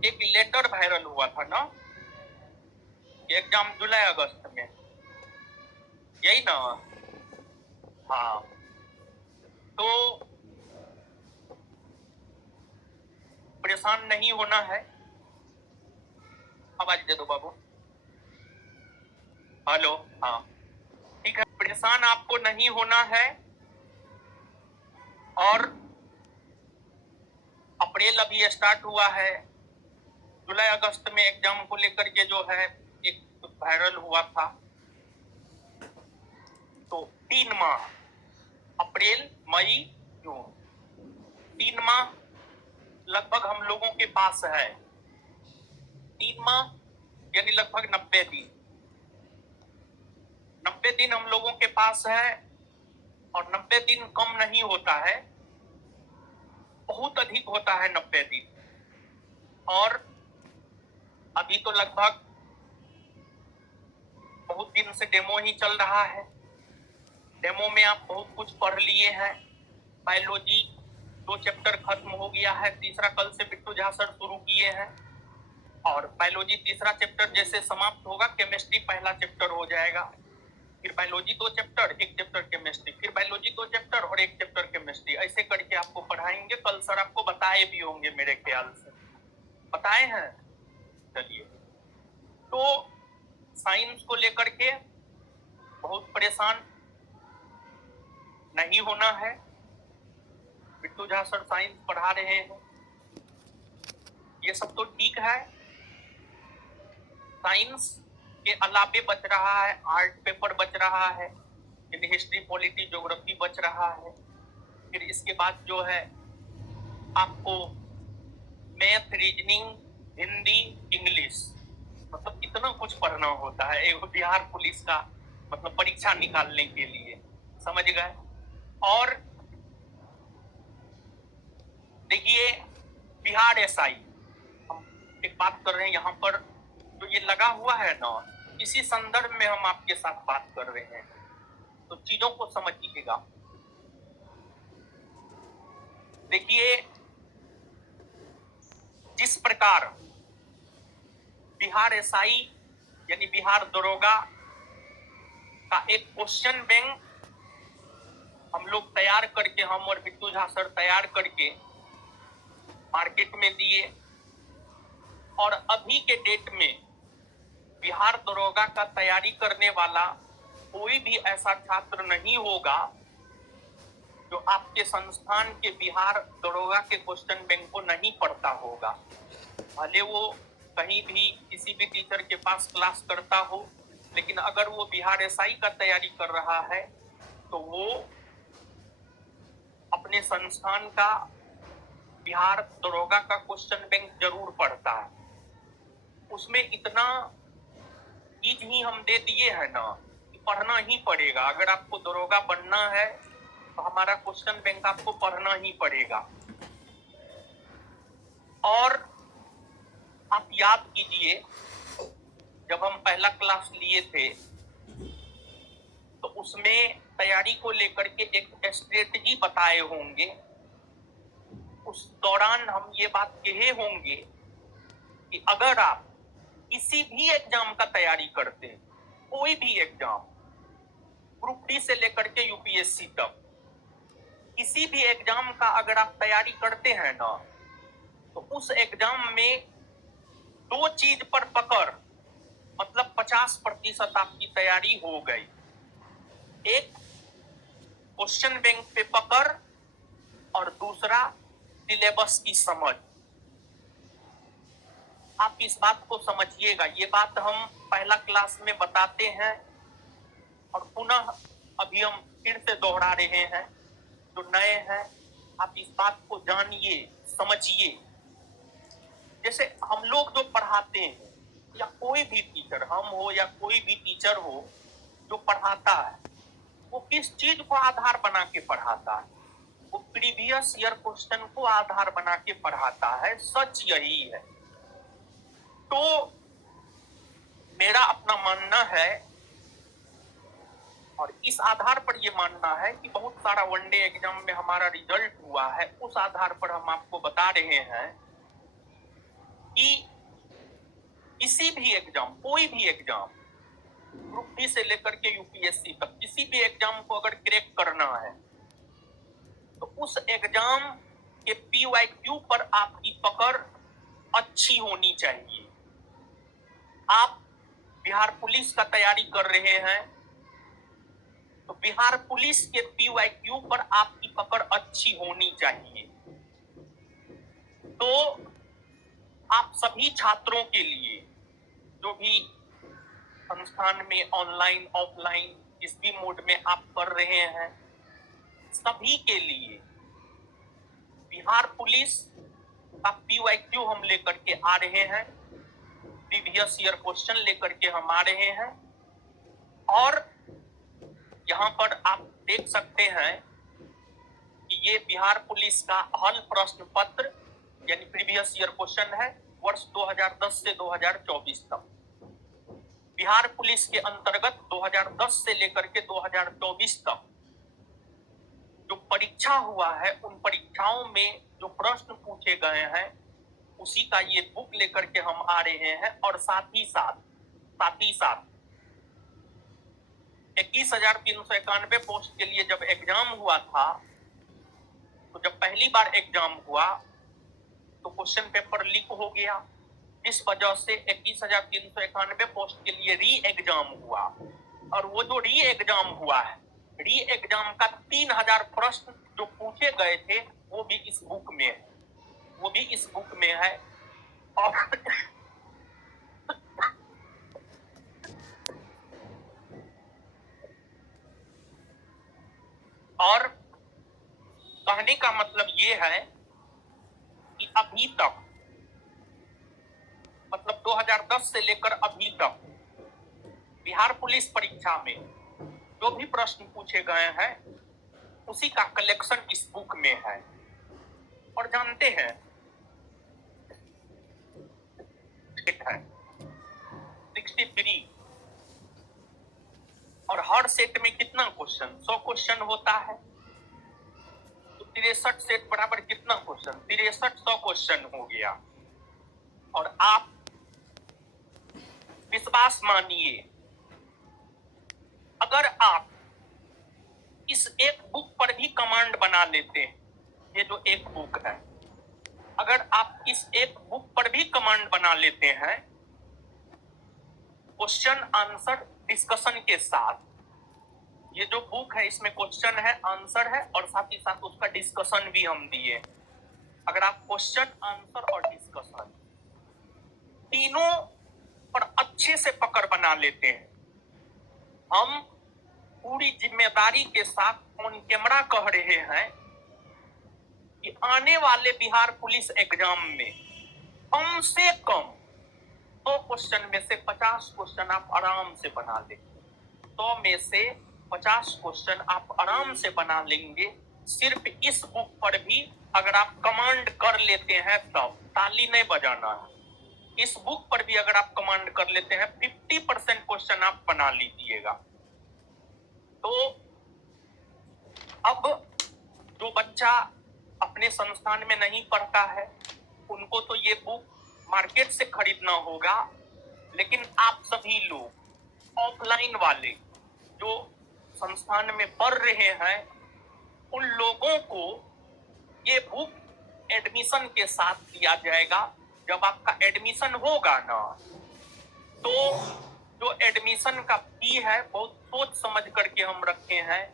एक letter viral हुआ था ना, एग्जाम जुलाई अगस्त में, यही ना? हाँ, तो परेशान नहीं होना है। आवाज दे दो बाबू। हेलो। हाँ, ठीक है, परेशान आपको नहीं होना है। और अप्रैल अभी स्टार्ट हुआ है, जुलाई अगस्त में एग्जाम को लेकर के जो है एक वायरल हुआ था। तो 3 माह, अप्रैल मई जून, 3 माह लगभग हम लोगों के पास है। 3 माह यानी लगभग 90 दिन। 90 दिन हम लोगों के पास है। और 90 दिन कम नहीं होता है, बहुत अधिक होता है 90 दिन। और अभी तो लगभग बहुत दिन से डेमो ही चल रहा है। डेमो में आप बहुत कुछ पढ़ लिए हैं। बायोलॉजी 2 चैप्टर खत्म हो गया है, तीसरा कल से बिट्टू झा सर शुरू किए हैं। और बायोलॉजी तीसरा चैप्टर जैसे समाप्त होगा, केमिस्ट्री पहला चैप्टर हो जाएगा। फिर बायोलॉजी 2 चैप्टर, 1 चैप्टर केमिस्ट्री, फिर बायोलॉजी 2 चैप्टर और 1 चैप्टर केमिस्ट्री, ऐसे करके आपको पढ़ाएंगे। कल सर आपको बताए भी होंगे, मेरे ख्याल से बताए हैं। चलिए, तो साइंस को लेकर के बहुत परेशान नहीं होना है। बिट्टू झा सर साइंस पढ़ा रहे हैं, ये सब तो ठीक है। साइंस के अलावे बच रहा है आर्ट पेपर, बच रहा है हिस्ट्री पॉलिटी ज्योग्राफी बच रहा है। फिर इसके बाद जो है आपको मैथ, रीजनिंग, हिंदी, इंग्लिश, मतलब इतना कुछ पढ़ना होता है एक बिहार पुलिस का मतलब परीक्षा निकालने के लिए, समझ गए? और देखिए, बिहार एसआई, हम एक बात कर रहे हैं यहाँ पर, जो ये लगा हुआ है ना, इसी संदर्भ में हम आपके साथ बात कर रहे हैं, तो चीजों को समझिएगा। देखिए, जिस प्रकार बिहार एसआई यानी बिहार दरोगा का एक क्वेश्चन बैंक हम लोग तैयार करके, हम और बिट्टू झा सर तैयार करके मार्केट में दिए, और अभी के डेट में बिहार दरोगा का तैयारी करने वाला कोई भी ऐसा छात्र नहीं होगा जो आपके संस्थान के बिहार दरोगा के क्वेश्चन बैंक को नहीं पढ़ता होगा। भले वो कहीं भी किसी भी टीचर के पास क्लास करता हो, लेकिन अगर वो बिहार एसआई का तैयारी कर रहा है तो वो अपने संस्थान का बिहार दरोगा का क्वेश्चन बैंक जरूर पढ़ता है। उसमें इतना चीज ही हम दे दिए है ना कि पढ़ना ही पड़ेगा। अगर आपको दरोगा बनना है तो हमारा क्वेश्चन बैंक आपको पढ़ना ही पड़ेगा। और आप याद कीजिए, जब हम पहला क्लास लिए थे तो उसमें तैयारी को लेकर के एक स्ट्रेटजी बताए होंगे। उस दौरान हम ये बात कहे होंगे कि अगर आप किसी भी एग्जाम का तैयारी करते हैं, कोई भी एग्जाम, ग्रुप डी से लेकर के यूपीएससी तक, किसी भी एग्जाम का अगर आप तैयारी करते हैं ना, तो उस एग्जाम में 2 चीज पर पकड़, मतलब 50% आपकी तैयारी हो गई। एक क्वेश्चन बैंक पे पकड़, और दूसरा सिलेबस की समझ। आप इस बात को समझिएगा, ये बात हम पहला क्लास में बताते हैं और पुनः अभी हम फिर से दोहरा रहे हैं। जो नए हैं, आप इस बात को जानिए, समझिए। जैसे हम लोग जो पढ़ाते हैं, या कोई भी टीचर, हम हो या कोई भी टीचर हो जो पढ़ाता है, वो किस चीज को आधार बना के पढ़ाता है? वो प्रीवियस ईयर क्वेश्चन को आधार बना के पढ़ाता है। सच यही है। तो मेरा अपना मानना है, और इस आधार पर यह मानना है कि बहुत सारा वनडे एग्जाम में हमारा रिजल्ट हुआ है, उस आधार पर हम आपको बता रहे हैं कि किसी भी एग्जाम, कोई भी एग्जाम, ग्रुप डी से लेकर के यूपीएससी तक किसी भी एग्जाम को अगर क्रैक करना है तो उस एग्जाम के पीवाईक्यू पर आपकी पकड़ अच्छी होनी चाहिए। आप बिहार पुलिस का तैयारी कर रहे हैं तो बिहार पुलिस के पीवाईक्यू पर आपकी पकड़ अच्छी होनी चाहिए। तो आप सभी छात्रों के लिए जो भी संस्थान में ऑनलाइन ऑफलाइन किस भी मोड में आप कर रहे हैं, सभी के लिए बिहार पुलिस का पीवाईक्यू हम लेकर के आ रहे हैं, प्रीवियस ईयर क्वेश्चन लेकर के हम आ रहे हैं। और यहाँ पर आप देख सकते हैं कि ये बिहार पुलिस का हल प्रश्न पत्र यानी प्रीवियस ईयर क्वेश्चन है वर्ष 2010 से 2024 तक। बिहार पुलिस के अंतर्गत 2010 से लेकर के 2024 तक जो परीक्षा हुआ है, उन परीक्षाओं में जो प्रश्न पूछे गए हैं उसी का ये बुक लेकर के हम आ रहे हैं। और साथ ही साथ 21,391 पोस्ट के लिए जब एग्जाम हुआ था, तो जब पहली बार एग्जाम हुआ तो क्वेश्चन पेपर लीक हो गया। इस वजह से 21,391 पोस्ट के लिए री एग्जाम हुआ। और वो जो री एग्जाम हुआ है, री एग्जाम का 3,000 प्रश्न जो पूछे गए थे वो भी इस बुक में है, वो भी इस बुक में है। और कहने का मतलब ये है कि अभी तक मतलब 2010 से लेकर अभी तक बिहार पुलिस परीक्षा में जो भी प्रश्न पूछे गए हैं उसी का कलेक्शन इस बुक में है। और जानते हैं सेट है 63 और हर सेट में कितना क्वेश्चन, 100 क्वेश्चन होता है। तो 63 सेट बराबर कितना क्वेश्चन, 63 100 क्वेश्चन हो गया। और आप विश्वास मानिए, अगर आप इस एक बुक पर भी कमांड बना लेते हैं, ये जो एक बुक है, अगर आप इस एक बुक पर भी कमांड बना लेते हैं क्वेश्चन आंसर डिस्कशन के साथ, ये जो बुक है इसमें क्वेश्चन है, आंसर है और साथ ही साथ उसका डिस्कशन भी हम दिए। अगर आप क्वेश्चन आंसर और डिस्कशन तीनों पर अच्छे से पकड़ बना लेते हैं, हम पूरी जिम्मेदारी के साथ ऑन कैमरा कह रहे हैं कि आने वाले बिहार पुलिस एग्जाम में कम से कम 100 क्वेश्चन में से 50 क्वेश्चन आप आराम से बना लेंगे। 100 में से 50 क्वेश्चन आप आराम से बना लेंगे। सिर्फ इस बुक पर भी अगर आप कमांड कर लेते हैं तब, ताली नहीं बजाना है। इस बुक पर भी अगर आप कमांड कर लेते हैं 50% क्वेश्चन आप बना लीजिएगा। तो अब जो बच्चा अपने संस्थान में नहीं पढ़ता है उनको तो ये बुक मार्केट से खरीदना होगा, लेकिन आप सभी लोग ऑफलाइन वाले जो संस्थान में पढ़ रहे हैं उन लोगों को ये बुक एडमिशन के साथ दिया जाएगा। जब आपका एडमिशन होगा ना, तो जो एडमिशन का फी है बहुत सोच समझ करके हम रखे हैं।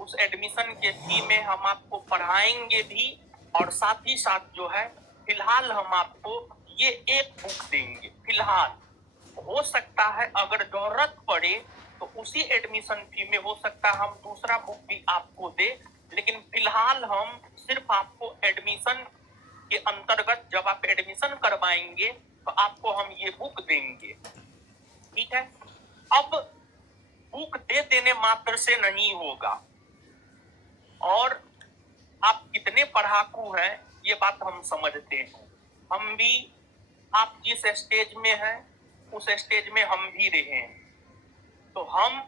उस एडमिशन के फी में हम आपको पढ़ाएंगे भी और साथ ही साथ जो है फिलहाल हम आपको ये एक बुक देंगे। फिलहाल हो सकता है अगर जरूरत पड़े तो उसी एडमिशन फी में हो सकता है हम दूसरा बुक भी आपको दे, लेकिन फिलहाल हम सिर्फ आपको एडमिशन के अंतर्गत जब आप एडमिशन करवाएंगे तो आपको हम ये बुक देंगे, ठीक है। अब बुक दे देने मात्र से नहीं होगा, और आप कितने पढ़ाकू हैं ये बात हम समझते हैं। हम भी आप जिस स्टेज में हैं उस स्टेज में हम भी रहे हैं। तो हम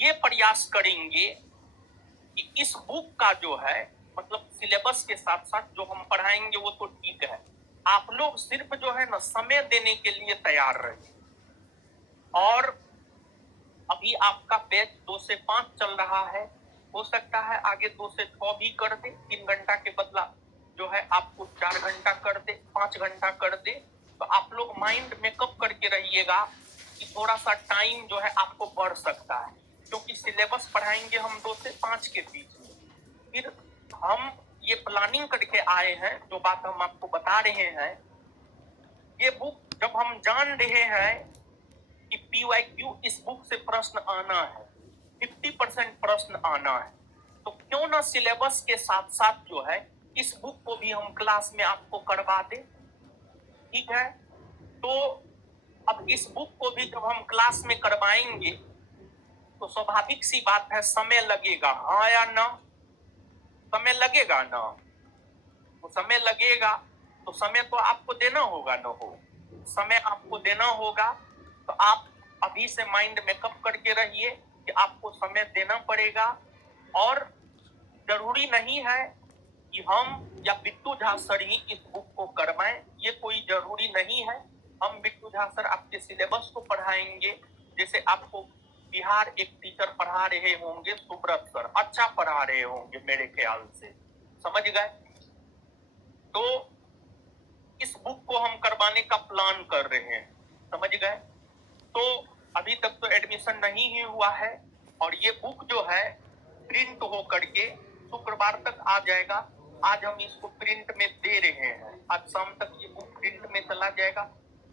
ये प्रयास करेंगे कि इस बुक का जो है मतलब सिलेबस के साथ साथ जो हम पढ़ाएंगे वो तो ठीक है, आप लोग सिर्फ जो है ना समय देने के लिए तैयार रहिए। और अभी आपका बैच 2 से 5 चल रहा है, हो सकता है आगे 2 से 6 भी कर दे, 3 घंटा के बदला जो है आपको 4 घंटा कर दे, 5 घंटा कर दे। तो आप लोग माइंड मेकअप करके रहिएगा कि थोड़ा सा टाइम जो है आपको बढ़ सकता है, क्योंकि सिलेबस पढ़ाएंगे हम 2 से 5 के बीच में। फिर हम ये प्लानिंग करके आए हैं, जो बात हम आपको बता रहे हैं, ये बुक जब हम जान रहे हैं कि PYQ इस बुक से प्रश्न आना है, 50% प्रश्न आना है, तो क्यों ना सिलेबस के साथ साथ जो है इस बुक को भी हम क्लास में आपको करवा दें। ठीक है, तो अब इस बुक को भी जब हम क्लास में करवाएंगे तो स्वाभाविक सी बात है समय लगेगा, हाँ या ना? समय लगेगा ना? तो समय लगेगा तो समय तो आपको देना होगा ना, हो समय आपको देना होगा। तो आप अभी से माइंड मेकअप करके रहिए कि आपको समय देना पड़ेगा। और जरूरी नहीं है कि हम या बिट्टू झा सर ही इस बुक को करवाएं, ये कोई जरूरी नहीं है। हम बिट्टू झा सर आपके सिलेबस को पढ़ाएंगे। जैसे आपको बिहार एक टीचर पढ़ा रहे होंगे, सुब्रत सर अच्छा पढ़ा रहे होंगे मेरे ख्याल से, समझ गए? तो इस बुक को हम करवाने का प्लान कर रहे हैं, समझ गए? तो अभी तक तो एडमिशन नहीं ही हुआ है, और ये बुक जो है प्रिंट हो करके शुक्रवार तक आ जाएगा। आज हम इसको प्रिंट में दे रहे हैं, आज शाम तक ये बुक प्रिंट में चला जाएगा।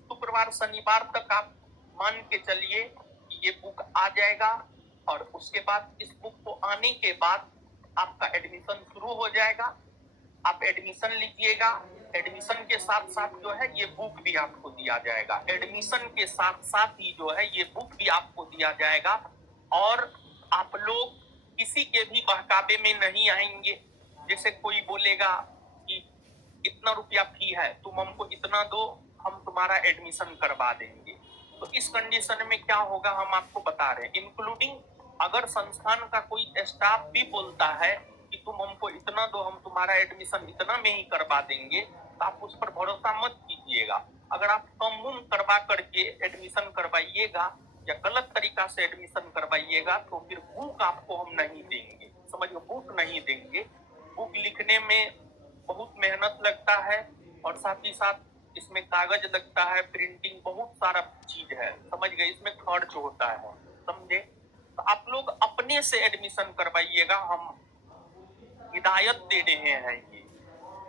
शुक्रवार शनिवार तक आप मान के चलिए कि ये बुक आ जाएगा, और उसके बाद इस बुक को आने के बाद आपका एडमिशन शुरू हो जाएगा। आप एडमिशन लीजिएगा, एडमिशन के साथ साथ जो है ये बुक भी आपको दिया जाएगा, एडमिशन के साथ साथ ही जो है ये बुक भी आपको दिया जाएगा। और आप लोग किसी के भी बहकावे में नहीं आएंगे। जैसे कोई बोलेगा कि इतना रुपया फी है, तुम हमको इतना दो, हम तुम्हारा एडमिशन करवा देंगे। तो इस कंडीशन में क्या होगा हम आपको बता रहे हैं, इंक्लूडिंग अगर संस्थान का कोई स्टाफ भी बोलता है कि तुम हमको इतना दो, हम तुम्हारा एडमिशन इतना में ही करवा देंगे, तो आप उस पर भरोसा मत कीजिएगा। अगर आप कम करवा करके एडमिशन करवाइएगा या गलत तरीका से एडमिशन करवाइएगा तो फिर बुक आपको हम नहीं देंगे, समझिए, बुक नहीं देंगे। बुक लिखने में बहुत मेहनत लगता है, और साथ ही साथ इसमें कागज लगता है, प्रिंटिंग, बहुत सारा चीज है, समझ गए, इसमें खर्च होता है, समझे? तो आप लोग अपने से एडमिशन करवाइएगा, हम हिदायत दे रहे हैं ये।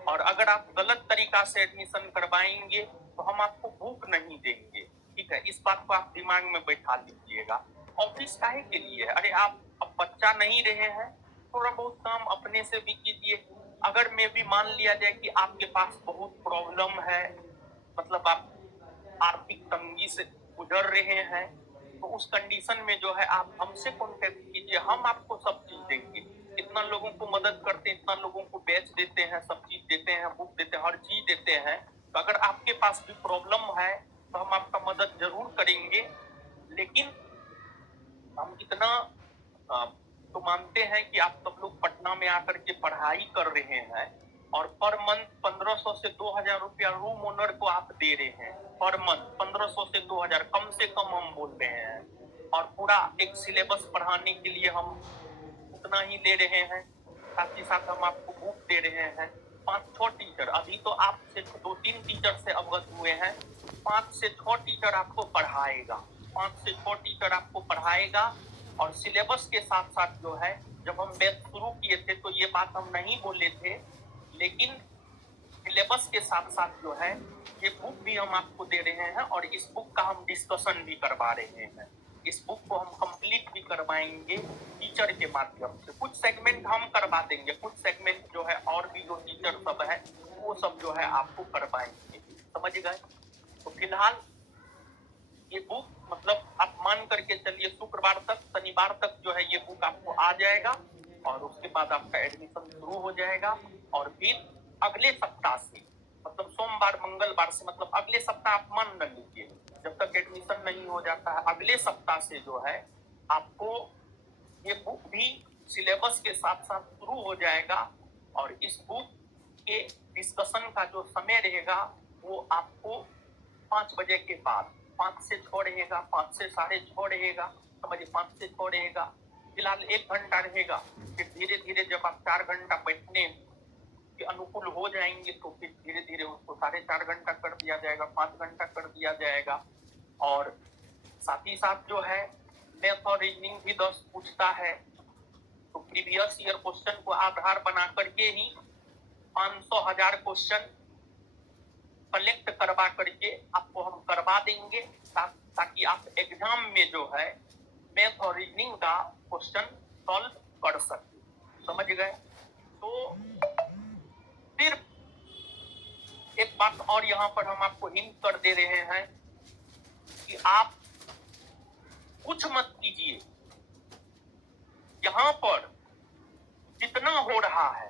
और अगर आप गलत तरीका से एडमिशन करवाएंगे तो हम आपको बुक नहीं देंगे, ठीक है? इस बात को आप दिमाग में बैठा लीजिएगा। ऑफिस काहे के लिए? अरे आप अब बच्चा नहीं रहे हैं, थोड़ा बहुत काम अपने से भी कीजिए। अगर मैं भी मान लिया जाए कि आपके पास बहुत प्रॉब्लम है, मतलब आप आर्थिक तंगी से गुजर रहे हैं, तो उस कंडीशन में जो है आप हमसे कॉन्टेक्ट कीजिए, हम आपको सब चीज देंगे। इतना लोगों को मदद करते हैं, इतना लोगों को बेच देते हैं, सब चीज देते हैं, बुक देते हैं, हर चीज देते हैं। तो अगर आपके पास भी प्रॉब्लम है तो हम आपका मदद जरूर करेंगे। लेकिन हम इतना तो मानते हैं कि आप सब लोग पटना में आकर के पढ़ाई कर रहे हैं, और पर मंथ 1500 से 2000 रुपया रूम ओनर को आप दे रहे हैं। पर मंथ 1500 से 2000 कम से कम हम बोल रहे हैं, और पूरा एक सिलेबस पढ़ाने के लिए हम उतना ही दे रहे हैं। साथ ही साथ हम आपको बुक दे रहे हैं। 5-6 टीचर, अभी तो आप सिर्फ 2-3 टीचर से अवगत हुए हैं, 5 से 6 टीचर आपको पढ़ाएगा, 5 से 6 टीचर आपको पढ़ाएगा। और सिलेबस के साथ साथ जो है, जब हम बैच शुरू किए थे तो ये बात हम नहीं बोले थे, लेकिन सिलेबस के साथ साथ जो है ये बुक भी हम आपको दे रहे हैं, और इस बुक का हम डिस्कशन भी करवा रहे हैं। इस बुक को हम कंप्लीट भी करवाएंगे टीचर के माध्यम से। कुछ सेगमेंट हम करवा देंगे, कुछ सेगमेंट जो है और भी जो टीचर सब है वो सब जो है आपको करवाएंगे, समझ गए? तो फिलहाल ये बुक मतलब आप मान करके चलिए शुक्रवार तक, शनिवार तक जो है ये बुक आपको आ जाएगा, और उसके बाद आपका एडमिशन शुरू हो जाएगा। और फिर अगले सप्ताह से, मतलब सोमवार मंगलवार से, मतलब अगले सप्ताह आप मान न लीजिए, जब तक एडमिशन नहीं हो जाता है, अगले सप्ताह से जो है आपको ये बुक भी सिलेबस के साथ साथ शुरू हो जाएगा। और इस बुक के डिस्कशन का जो समय रहेगा वो आपको 5 बजे के बाद 5 से 6 रहेगा, 5 से 6:30 रहेगा, समझिए 5 से 6 रहेगा, फिलहाल 1 घंटा रहेगा। फिर धीरे धीरे जब आप 4 घंटा बैठने के अनुकूल हो जाएंगे तो फिर धीरे धीरे उसको 4.5 घंटा कर दिया जाएगा, 5 घंटा कर दिया जाएगा। और साथ ही साथ जो है मैथ और रीजनिंग भी 10 पूछता है, तो प्रीवियस ईयर क्वेश्चन को आधार बना करके ही 500,000 क्वेश्चन कलेक्ट करवा करके आपको हम करवा देंगे, ताकि आप एग्जाम में जो है मैथ और रीजनिंग का क्वेश्चन सॉल्व कर सके। समझ गए? तो फिर एक बात और यहाँ पर हम आपको हिंट कर दे रहे हैं कि आप कुछ मत कीजिए, यहाँ पर जितना हो रहा है,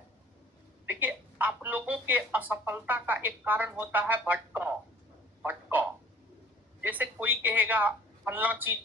देखिए आप लोगों के असफलता का एक कारण होता है भटकाव। जैसे कोई कहेगा फलना चीज